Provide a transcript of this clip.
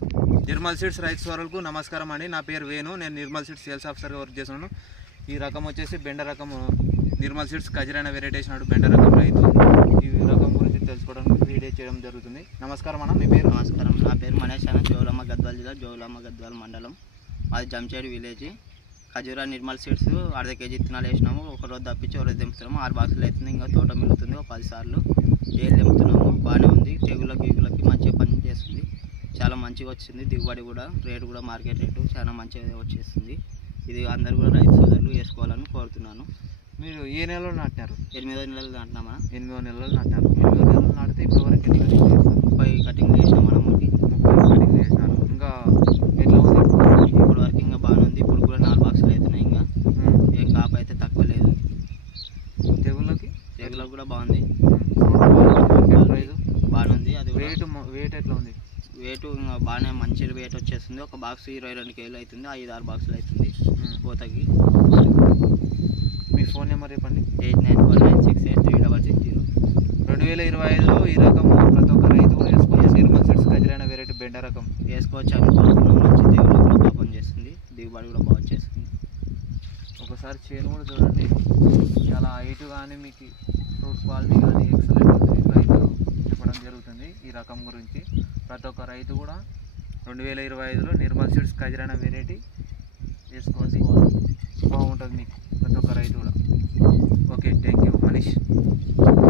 Nirmal seeds రైతు సోదరులకు నమస్కారం అండి. నా పేరు వేణు. నేను నిర్మల్ సీడ్స్ సేల్స్ ఆఫీసర్గా వర్క్ చేస్తున్నాను. ఈ రకం వచ్చేసి బెండ రకం. నిర్మల్ సీడ్స్ కజిరైన వెరైటీ వేసినాడు బెండ రకం రైతు. ఈ రకం గురించి తెలుసుకోవడానికి వీడియో చేయడం జరుగుతుంది. నమస్కారం అన్న, మీ పేరు? నమస్కారం, నా పేరు మనీష్ అన్న. జోగులాంబ గద్వాల జిల్లా, జోగులాంబ గద్వాల మండలం. మాది జంచేడు విలేజ్. ఖజూరా నిర్మల్ సీడ్స్ అర్ధ కేజీ విత్తనాలు వేసినాము. ఒక రోజు తప్పించి ఒక రోజు దింపుతున్నాము. 6 బాక్సులు అవుతుంది. ఇంకా తోట మిగులుతుంది. ఒక 10 సార్లు ఏళ్ళు దింపుతున్నాము. బాగానే ఉంది. తెగుళ్ళకి మంచిగా పని చేస్తుంది. చాలా మంచిగా వచ్చింది. దిగుబడి కూడా, రేటు కూడా మార్కెట్ రేటు చాలా మంచిగా వచ్చేస్తుంది. ఇది అందరు కూడా రైతు సోదరులు వేసుకోవాలని కోరుతున్నాను. మీరు ఏ నెలలో నాటినారు? 8వ నెలలు నాటినామా? 8వ నెలలు నాటారు. 8వ నెలలు నాటితే ఇప్పటివరకు ఎట్లా 30 కటింగ్ చేసినాం మనం. 30 కటింగ్ చేసినారు. ఇంకా ఎట్లా ఉంది ఇప్పుడు వరకు? ఇంకా బాగానే ఉంది. ఇప్పుడు కూడా 4 బాక్సులు అవుతున్నాయి. ఇంకా ఏం కాపు అయితే తక్కువ లేదు. తెగుళ్ళకి కూడా బాగుంది. బాగానే ఉంది. అది వెయిట్ ఎట్లా ఉంది? వెయిట్ ఇంకా బాగానే మంచి వెయిట్ వచ్చేస్తుంది. ఒక బాక్స్ 22 కేజీలు అవుతుంది. 5-6 బాక్సులు అవుతుంది పోతకి. మీ ఫోన్ నెంబర్ చెప్పండి. 8919683660. 2025లో ఈ రకం ప్రతి ఒక్క రైతు కూడా వేసుకోవచ్చు. నిర్మల్ సీడ్స్ కజిరైన వెరైటీ బెండ రకం వేసుకోవచ్చు అనుకుంటున్నాం. మంచి తెగులు కూడా బాగా పనిచేస్తుంది. దిగుబడి కూడా బాగా వచ్చేస్తుంది. ఒకసారి చేను కూడా చూడండి. చాలా హైట్ కానీ మీకు ఫ్రూట్ క్వాలిటీ కానీ ఎక్సలెంట్ ఉంది. రైతు చెప్పడం జరుగుతుంది ఈ రకం గురించి. ప్రతి ఒక్క రైతు కూడా 2025లో నిర్మల్ సీడ్స్ కజిరైన వెరైటీ వేసుకోవాలి. బాగుంటుంది మీకు ప్రతి ఒక్క రైతు కూడా. Okay, thank you Manish.